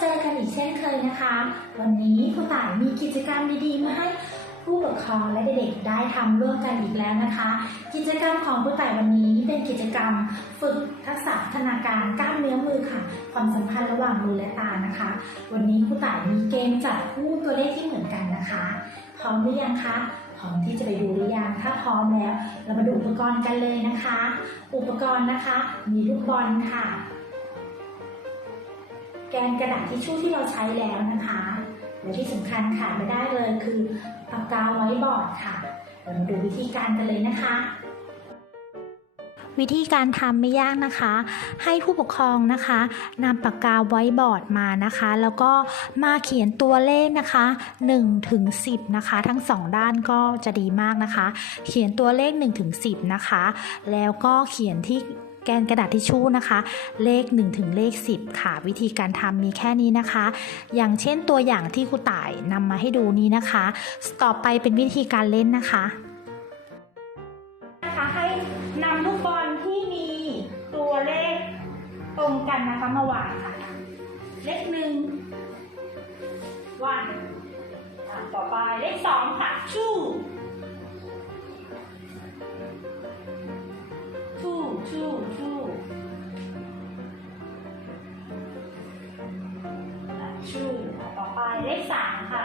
เช่นเคยนะคะ วันนี้ครูต่ายมีกิจกรรมดีๆมาให้ผู้ปกครองและเด็กๆได้ทำร่วมกันอีกแล้วนะคะ กิจกรรมของครูต่ายวันนี้เป็นกิจกรรมฝึกทักษะพัฒนาการกล้ามเนื้อมือค่ะ ความสัมพันธ์ระหว่างมือและตานะคะ วันนี้ครูต่ายมีเกมจับคู่ตัวเลขที่เหมือนกันนะคะ พร้อมหรือยังคะพร้อมที่จะไปดูหรือยังถ้าพร้อมแล้ว เรามาดูอุปกรณ์กันเลยนะคะ อุปกรณ์นะคะ มีลูกบอลค่ะ แกนกระดาษทิชชู่ที่เราใช้แล้วนะคะและที่สำคัญขาดไม่ได้เลยคือปากกาไว้บอร์ดค่ะเรามาดูวิธีการกันเลยนะคะวิธีการทำไม่ยากนะคะ ให้ผู้ปกครองนะคะนำปากกาไว้บอร์ดมานะคะ แล้วก็มาเขียนตัวเลขนะคะ1ถึง10นะคะ ทั้งสองด้านก็จะดีมากนะคะ เขียนตัวเลข1ถึง10นะคะ แล้วก็เขียนที่ กนกระดาษทิชชู่นะคะ เลข 1 ถึงเลข 10 ค่ะ วิธีการทำมีแค่นี้นะคะ อย่างเช่นตัวอย่างที่ครูต่ายนำมาให้ดูนี้นะคะ ต่อไปเป็นวิธีการเล่นนะคะนะคะให้นำลูกบอลที่มีตัวเลขตรงกันนะคะมาวางค่ะ เลขหนึ่งวันต่อไปเลขสองค่ะ two two two two อะ two อะต่อไปเลขสามค่ะ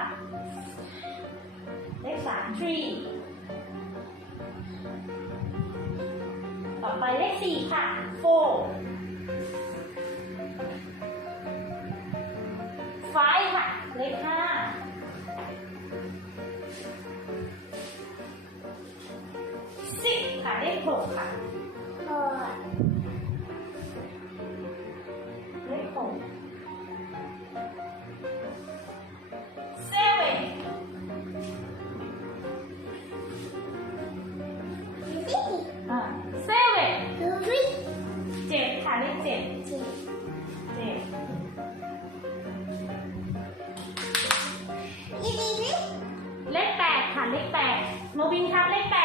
เลขสาม three ต่อไปเลขสี่ค่ะ four five ค่ะ เลขห้า six ค่ะ เลขหกค่ะ เลขเจ็ดเจ็ดเลขแปดค่ะเลขแปดโมบินครับเลขแปด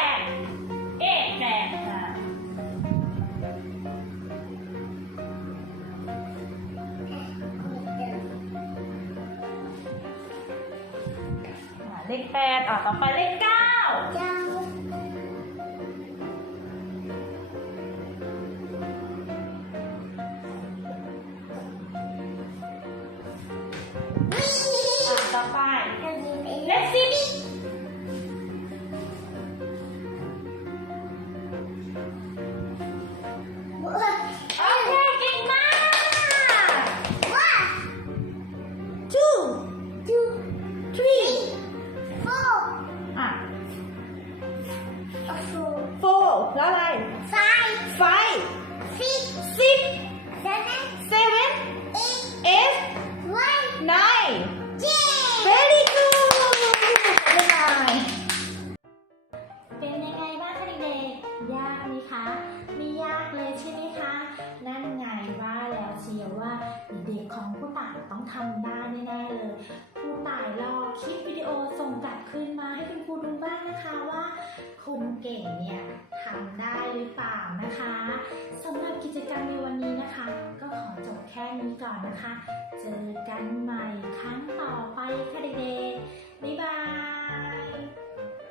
เลขแปดอะต่อไปเลขเก้าอ่ four แล้วอะไร five six seven eight nine very good บ๊ายบายเป็นยังไงบ้างคะเด็กๆยากไหมคะไม่ยากเลยใช่ไหมคะ นั่นไงว่าแล้วเชียวว่าเด็กๆของผู้ต่ายต้องทำได้แน่ๆเลยผู้ต่ายรอคลิปวิดีโอส่งกลับคืนมาให้คุณครูดูบ้างนะคะว่า จกรรมในวันนี้นะคะ ก็ขอจบแค่นี้ก่อนนะคะ เจอกันใหม่ครั้งต่อไปค่ะเด็กๆบ๊ายบาย